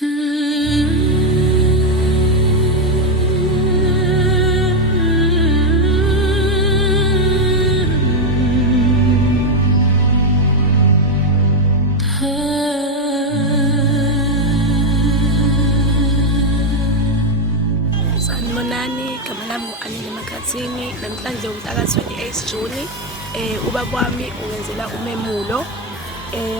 Sanibonani, igama lami ngu-Anile Makhathini. Namhlanje umhlaka 28 Juni. Ubaba wami ungenzela umemulo.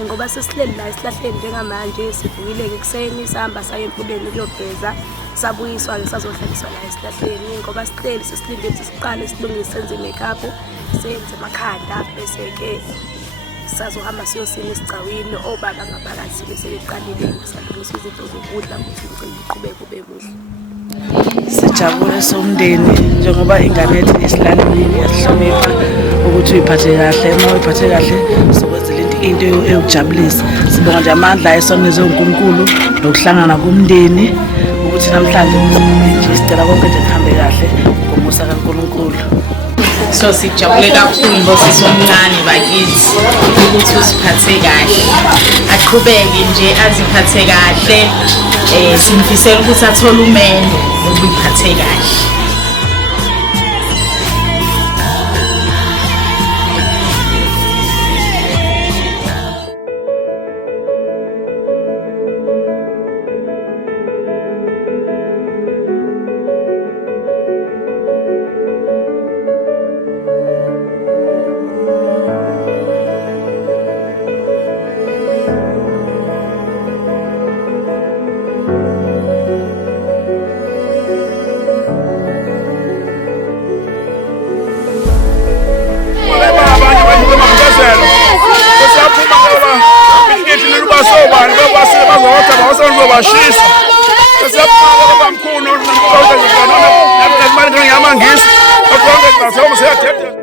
Ngoba sesilele la esihlahleni njengamanje, sivukile-ke ekuseni sahamba saya empuleni ukuyogeza, sabuyiswa-ke sazohlaliswa la esihlahleni ngoba sihleli sesilinde ukuthi siqale silungise senze i-makeup, senze amakhanda, bese-ke sazohamba siyosima esigcawini. Obaba ngaphakathi bese beqalile salungisa izinto zokudla ukuthi umcimbi uqhubeke ube muhle. Sijabule somndeni njengoba ingane yethu esilalini iyasihlonipha ukuthi uyiphathe kahle. Uma uyiphathe kahle sokwenzela into eyokujabulisa. Sibonga nje amandla esoneze uNkulunkulu nokuhlangana komndeni ukuthi namhlanje nje sicela konke nje kuhambe kahle ngomusa kaNkulunkulu. So sijabule kakhulu ngosisi omncane bakithi ukuthi usiphathe kahle, aqhubeke nje aziphathe kahle. Simfisela ukuthi athole umendo ukuyiphathe kahle. Bashisa sesiyaphala bamkhulu nonke nje noma namanje ngiyamangisa konke ngizoma seyathethe